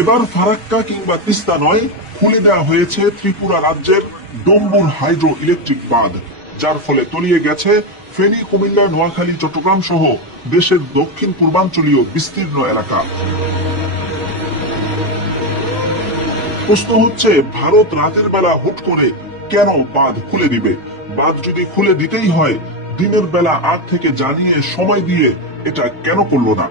এবার ফারাক্কা কিংবা তিস্তা নয়, খুলে দেওয়া হয়েছে ত্রিপুরা রাজ্যের ডম্বুর হাইড্রো ইলেকট্রিক বাঁধ, যার ফলে তলিয়ে গেছে ফেনী, কুমিল্লা, নোয়াখালী, চট্টগ্রাম সহ দেশের দক্ষিণ পূর্বাঞ্চলীয় বিস্তীর্ণ এলাকা। প্রশ্ন হচ্ছে, ভারত রাতের বেলা হুট করে কেন বাঁধ খুলে দিবে? বাঁধ যদি খুলে দিতেই হয়, দিনের বেলা আগ থেকে জানিয়ে সময় দিয়ে এটা কেন করলো না?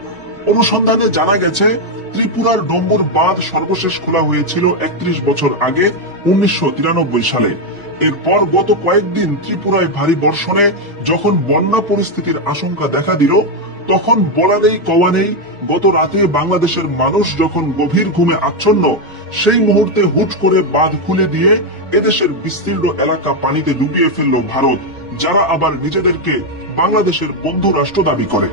অনুসন্ধানে জানা গেছে, ত্রিপুরার ডম্বুর বাঁধ সর্বশেষ খোলা হয়েছিল 31 বছর আগে 1993 সালে। এরপর গত কয়েকদিন ত্রিপুরায় ভারী বর্ষণে যখন বন্যা পরিস্থিতির আশঙ্কা দেখা দিল, তখন বলা নেই কওয়া নেই, গত রাতে বাংলাদেশের মানুষ যখন গভীর ঘুমে আচ্ছন্ন, সেই মুহূর্তে হুট করে বাঁধ খুলে দিয়ে এদেশের বিস্তীর্ণ এলাকা পানিতে ডুবিয়ে ফেলল ভারত, যারা আবার নিজেদেরকে বাংলাদেশের বন্ধু রাষ্ট্র দাবি করে।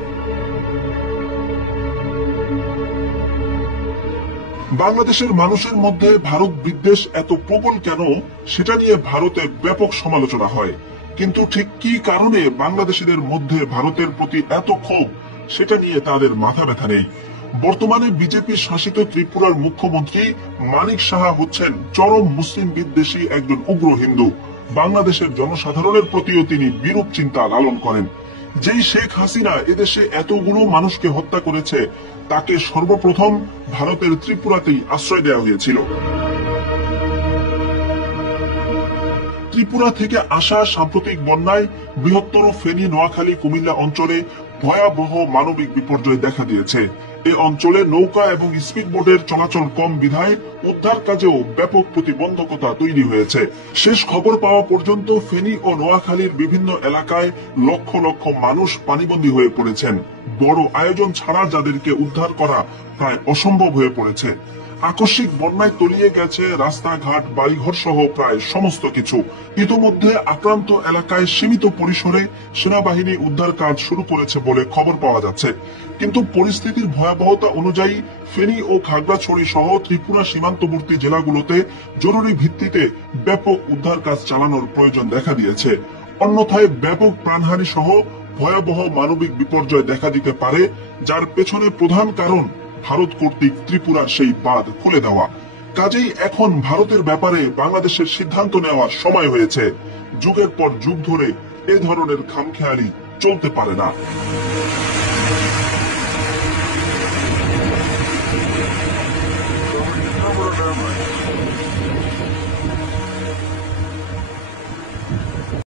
বাংলাদেশের মানুষের মধ্যে ভারত বিদ্বেষ এত প্রবল কেন, সেটা নিয়ে ভারতে ব্যাপক সমালোচনা হয়। কিন্তু ঠিক কি কারণে বাংলাদেশিদের মধ্যে ভারতের প্রতি এত ক্ষোভ, সেটা নিয়ে তাদের মাথা ব্যথা নেই। বর্তমানে বিজেপি শাসিত ত্রিপুরার মুখ্যমন্ত্রী মানিক সাহা হচ্ছেন চরম মুসলিম বিদ্বেষী একজন উগ্র হিন্দু। বাংলাদেশের জনসাধারণের প্রতিও তিনি বিরূপ চিন্তা লালন করেন। যেই শেখ হাসিনা এদেশে এতগুলো মানুষকে হত্যা করেছে, তাকে সর্বপ্রথম ভারতের ত্রিপুরাতেই আশ্রয় দেওয়া হয়েছিল। ত্রিপুরা থেকে আসা সাম্প্রতিক বন্যায় বৃহত্তর ফেনী, নোয়াখালী, কুমিল্লা অঞ্চলে ভয়াবহ মানবিক বিপর্যয় দেখা দিয়েছে। এ অঞ্চলে নৌকা এবং স্পিডবোটের চলাচল কম বিধায় উদ্ধার কাজেও ব্যাপক প্রতিবন্ধকতা তৈরি হয়েছে। শেষ খবর পাওয়া পর্যন্ত ফেনী ও নোয়াখালীর বিভিন্ন এলাকায় লক্ষ লক্ষ মানুষ পানিবন্দী হয়ে পড়েছেন। বড় আয়োজন ছাড়া যাদেরকে উদ্ধার করা প্রায় অসম্ভব হয়ে পড়েছে। আকস্মিক বন্যায় তলিয়ে গেছে রাস্তাঘাট, বাড়িঘর সহ প্রায় সমস্ত কিছু। ইতোমধ্যে আক্রান্ত এলাকায় সীমিত পরিসরে সেনাবাহিনী উদ্ধার কাজ শুরু করেছে বলে খবর পাওয়া যাচ্ছে। কিন্তু পরিস্থিতির ভয়াবহতা অনুযায়ী ফেনী ও খাগড়াছড়ি সহ ত্রিপুরা সীমান্তবর্তী জেলাগুলোতে জরুরি ভিত্তিতে ব্যাপক উদ্ধার কাজ চালানোর প্রয়োজন দেখা দিয়েছে। অন্যথায় ব্যাপক প্রাণহানি সহ ভয়াবহ মানবিক বিপর্যয় দেখা দিতে পারে, যার পেছনে প্রধান কারণ ভারত কর্তৃক ত্রিপুরার সেই বাঁধ খুলে দেওয়া। কাজেই এখন ভারতের ব্যাপারে বাংলাদেশের সিদ্ধান্ত নেওয়ার সময় হয়েছে। যুগের পর যুগ ধরে এ ধরনের খামখেয়ালি চলতে পারে না।